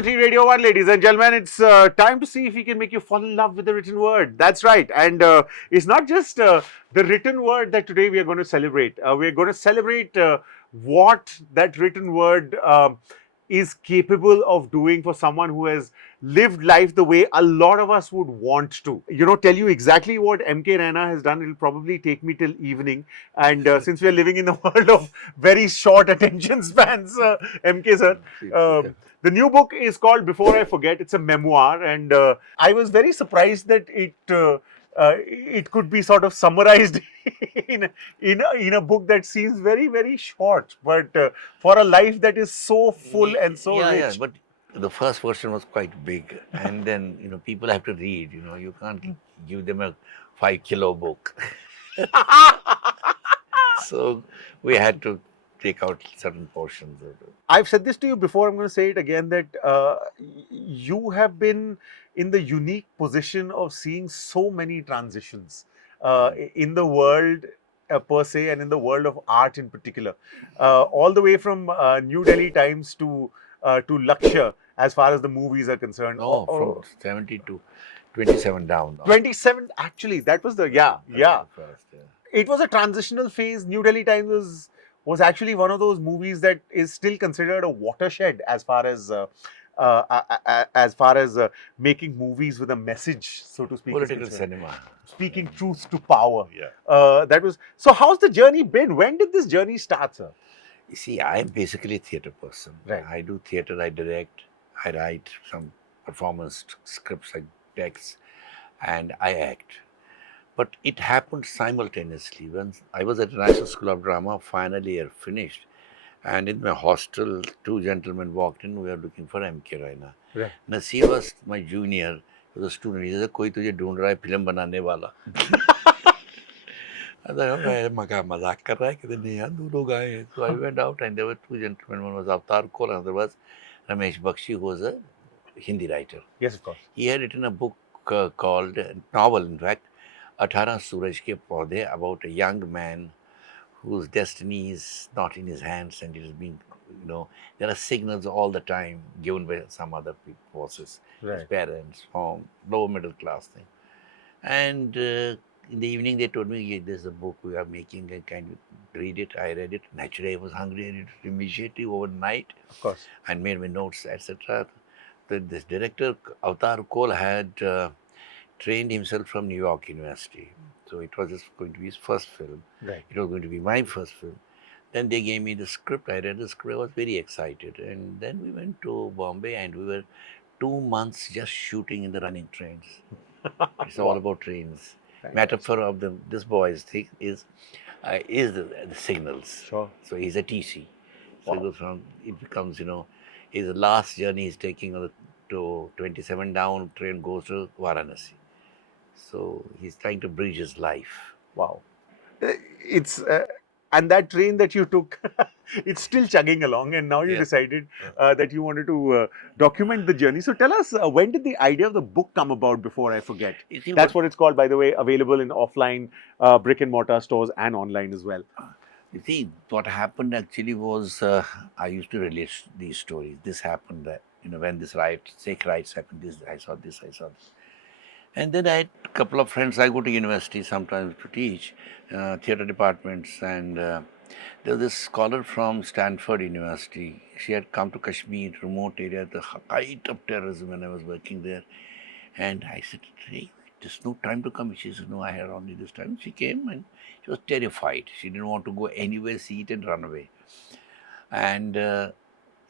Commentary Radio 1, ladies and gentlemen. It's time to see if we can make you fall in love with the written word. That's right. And it's not just the written word that today we are going to celebrate. We're going to celebrate what that written word is capable of doing for someone who has lived life the way a lot of us would want to. Tell you exactly what MK Raina has done. It'll probably take me till evening. And since we are living in the world of very short attention spans, MK sir, the new book is called Before I Forget. It's a memoir, and I was very surprised that it could be sort of summarized in a book that seems very, very short, but for a life that is so full and so rich. Yeah, but the first version was quite big, and then people have to read. You can't give them a 5-kilo book. So we had to take out certain portions of it. I've said this to you before, I'm going to say it again, that you have been in the unique position of seeing so many transitions in the world per se, and in the world of art in particular. All the way from New Delhi Times to Lakshya, as far as the movies are concerned. From 70 to 27 down. 27, actually, that was the, First, yeah. It was a transitional phase. New Delhi Times was actually one of those movies that is still considered a watershed as far as making movies with a message, so to speak. Political cinema. Speaking truth to power. Yeah. That was. So how's the journey been? When did this journey start, sir? You see, I am basically a theatre person. Right. I do theatre, I direct, I write some performance scripts, I text, and I act. But it happened simultaneously. When I was at National School of Drama, final year finished, and in my hostel, 2 gentlemen walked in. We were looking for MK Raina. Right. Nasir was my junior. He was a student. He said, "Koi tujhe dhoond raha hai film banane wala." I thought, mazak kar raha hai? कहते नहीं यार, 2 लोग आए हैं. So I went out, and there were 2 gentlemen. One was Avatar Kol, and another was Ramesh Bakshi, who was a Hindi writer. Yes, of course. He had written a book called, novel in fact, 18 Suraj ke podhe, about a young man whose destiny is not in his hands, and it is being, there are signals all the time given by some other forces, his parents, from lower middle class thing. And in the evening they told me, there's a book we are making, and can you read it? I read it. Naturally, I was hungry. I read it immediately overnight. Of course. And made my notes, etc. This director, Avatar Kol, had trained himself from New York University. So it was just going to be his first film. Right. It was going to be my first film. Then they gave me the script. I read the script. I was very excited. And then we went to Bombay, and we were 2 months just shooting in the running trains. It's all about trains. Metaphor of this boy's thing is the signals. Sure. So he's a TC. So it becomes, his last journey he's taking to 27 down, train goes to Varanasi. So he's trying to bridge his life. Wow. It's and that train that you took, it's still chugging along, and now you decided that you wanted to document the journey. So tell us, when did the idea of the book come about? Before I forget. That's what it's called, by the way, available in offline brick and mortar stores and online as well. You see, what happened actually was, I used to relate these stories. This happened, when this Sikh riots happened, I saw this. And then I had a couple of friends. I go to university sometimes to teach theatre departments, and there was this scholar from Stanford University. She had come to Kashmir, remote area, the height of terrorism when I was working there. And I said, "Hey, there's no time to come." She said, "No, I had only this time." She came, and she was terrified. She didn't want to go anywhere, see it, and run away. And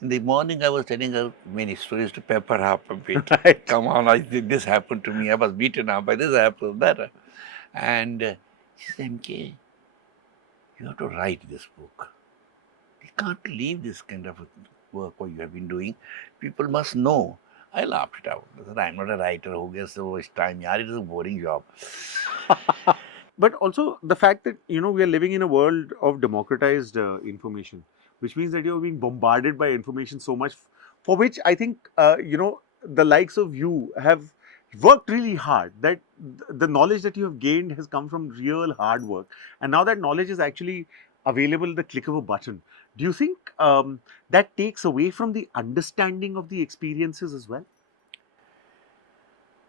in the morning, I was telling her many stories to pepper her up a bit. Right. Come on, this happened to me. I was beaten up by this happened, that. And she said, "MK, you have to write this book. You can't leave this kind of work what you have been doing. People must know." I laughed it out. I said, "I'm not a writer. Who gets so much time? Yeah, it is a boring job." But also the fact that, we are living in a world of democratized information, which means that you're being bombarded by information so much, for which I think, the likes of you have worked really hard, that the knowledge that you have gained has come from real hard work. And now that knowledge is actually available at the click of a button. Do you think that takes away from the understanding of the experiences as well?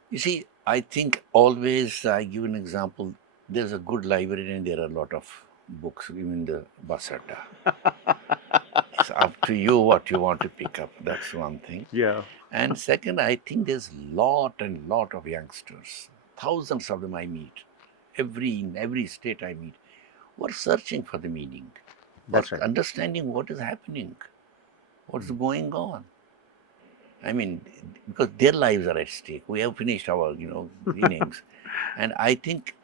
You see, I think always I give an example. There's a good library and there are a lot of books, even in the bus adda. It's up to you what you want to pick up. That's one thing. Yeah. And second, I think there's lot and lot of youngsters, thousands of them I meet, in every state I meet, who are searching for the meaning, That's for right. understanding what is happening, what's going on. I mean, because their lives are at stake. We have finished our, innings. And I think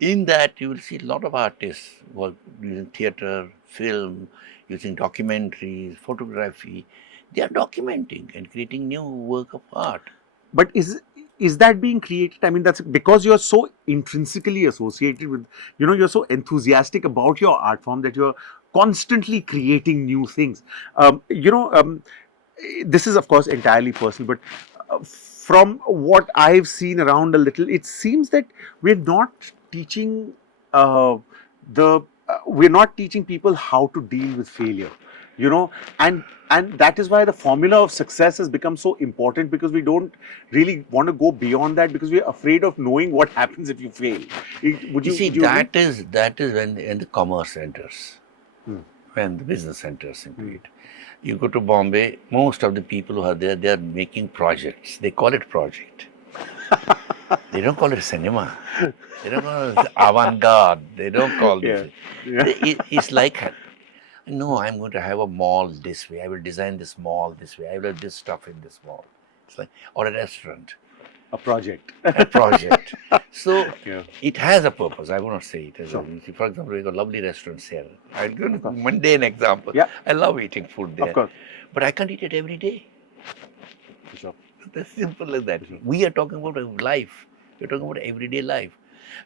in that you will see a lot of artists who are using theater, film, using documentaries, photography. They are documenting and creating new work of art. But is that being created? I mean, that's because you're so intrinsically associated with, you're so enthusiastic about your art form that you're constantly creating new things. This is of course entirely personal, but from what I've seen around a little, it seems that we're not teaching the we're not teaching people how to deal with failure, you know, and that is why the formula of success has become so important, because we don't really want to go beyond that because we're afraid of knowing what happens if you fail. You see, Would you agree? that is when the commerce enters, Hmm. when the business enters into it. You go to Bombay, most of the people who are there, they are making projects. They call it project. They don't call it cinema. They don't call it avant-garde. They don't call Yeah. this. Yeah. It's like, no, I'm going to have a mall this way. I will design this mall this way. I will have this stuff in this mall. It's like, or a restaurant, A project. a project. So Yeah. it has a purpose. I will not say it as Sure. a, for example, we got lovely restaurants here. I'll give you a mundane example. Yeah. I love eating food there. Of course. But I can't eat it every day. For sure. That's simple as that. We are talking about life. We're talking about everyday life.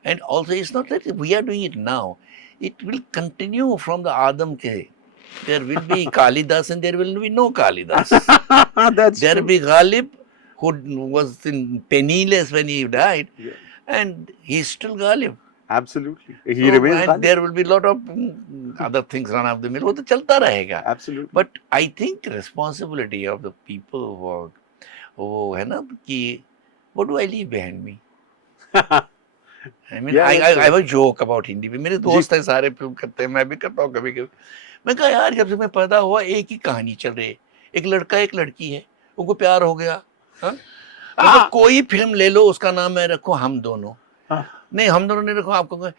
And also, it's not that we are doing it now. It will continue from the Adam ke. There will be Kalidas and there will be no Kalidas. That's There true. will be Ghalib, who was penniless when he died, Yeah. and he's still Ghalib. Absolutely. He So, remains and Ghalib. there will be a lot of other things run of the mill. वो तो चलता रहेगा. Absolutely. But I think responsibility of the people who are, वो है ना कि what do I leave behind me? I mean, Yeah, I that's I have a joke about Hindi में. मेरे जी. दोस्त हैं सारे फिल्म करते हैं, मैं भी करता हूँ कभी कभी. मैं कहा यार जब से मैं पैदा हुआ एक ही कहानी चल रही है. एक लड़का एक लड़की है, उनको प्यार हो गया. हाँ? मतलब कोई फिल्म ले लो उसका नाम मैं रखूँ हम दोनों. हाँ. नहीं हम दोनों नहीं रखो, आपको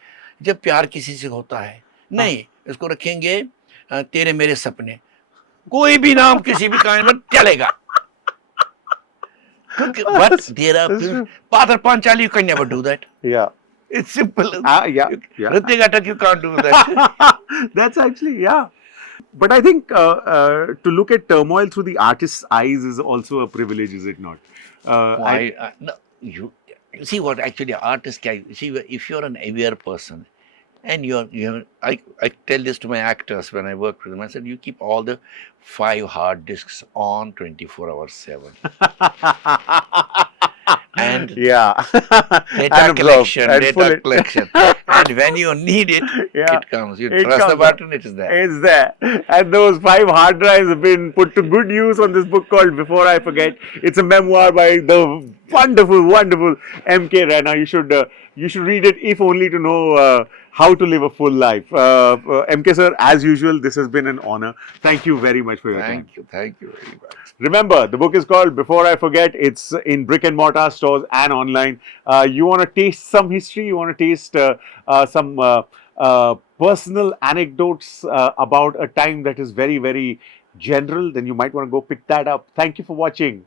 जब प्यार किसी से होता है नहीं इसको रखेंगे तेरे मेरे सपने. कोई भी नाम किसी भी कहानी में चलेगा. But there are films, Padar Panchali, you can never do that. Yeah. It's simple. Yeah. Ritik Atak, you can't do that. That's actually, yeah. But I think to look at turmoil through the artist's eyes is also a privilege, is it not? No, you see what actually artists can see. If you're an aware person, and I tell this to my actors when I work with them. I said you keep all the 5 hard disks on 24 hours 7. And yeah. data collection, and when you need it, Yeah. it comes. You It press the comes. button, it is there. It's there. And those 5 hard drives have been put to good use on this book called Before I Forget. It's a memoir by the wonderful, wonderful MK Raina. You should read it, if only to know how to live a full life. MK sir, as usual, this has been an honor. Thank you very much for your time. Thank you very much. Remember, the book is called Before I Forget. It's in brick and mortar stores and online. You want to taste some history, you want to taste some personal anecdotes about a time that is very, very general, then you might want to go pick that up. Thank you for watching.